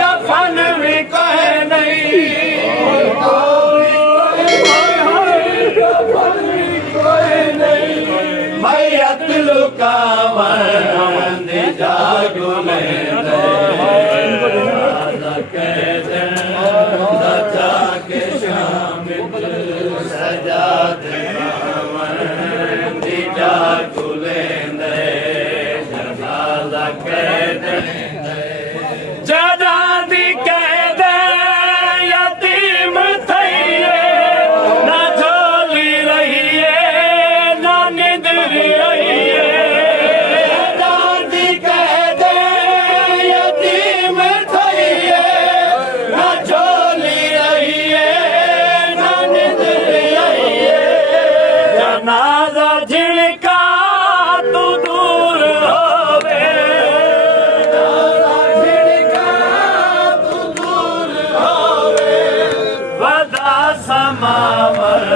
कफन भी कोई नहीं, कफन भी कोई नहीं, मैयत लुकावन दी जागुले के शाम सजा दे जागुले जनाजा कह दे जदा दी कह दे यतीम थईए ना झोली रहिए ना निंदर रहिए जदा दी कह दे यतीम थईए ना झोली रहिए ना निंदर रहिए जनाजा झिड़का तू दूर होवे वदा समावर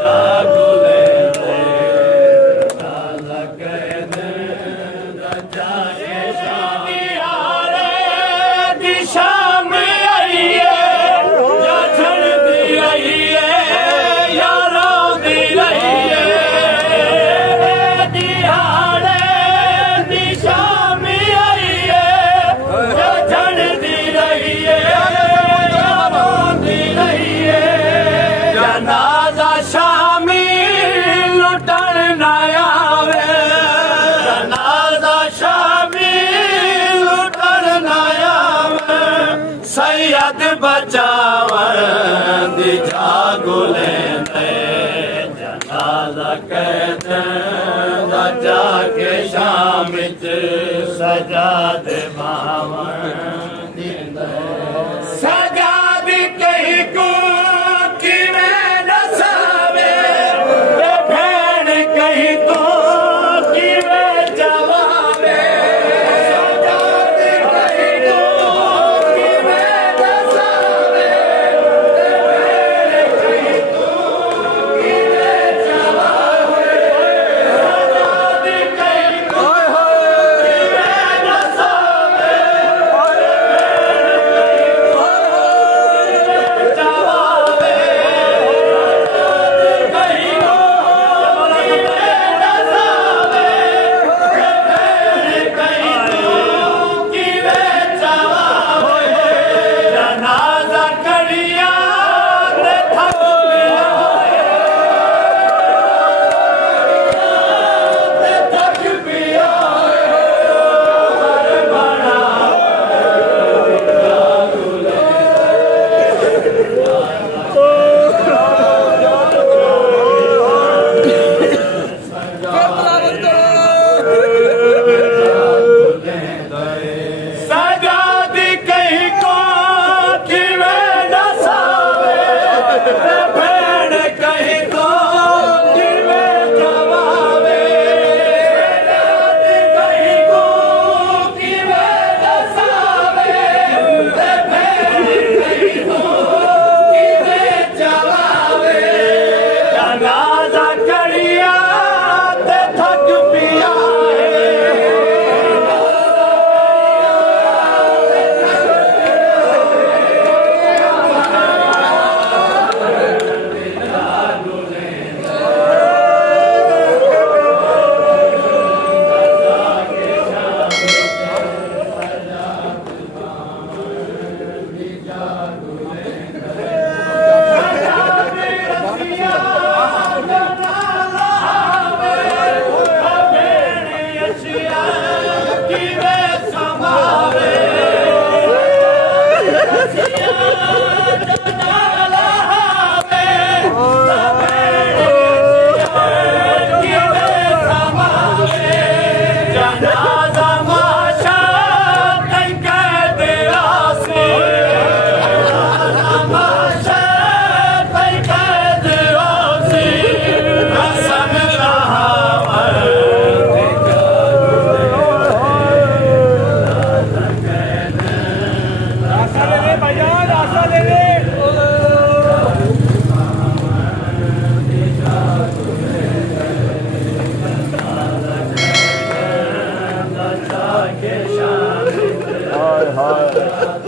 जागुले राजा कहने रजा के शामियारे दिशा में आइए या झड़ दी आइए या रो दी रहिए दिहाड़े दिशा में आइए या झड़ दी रहिए जनाजा शामिल लुटन न आवे जनाजा शामिल लुटन न आवे सैयद बचावन दी जागुले जनाजा कहते रजा के शाम सजा दे बावन सजा दी कहीं को ਹਾਏ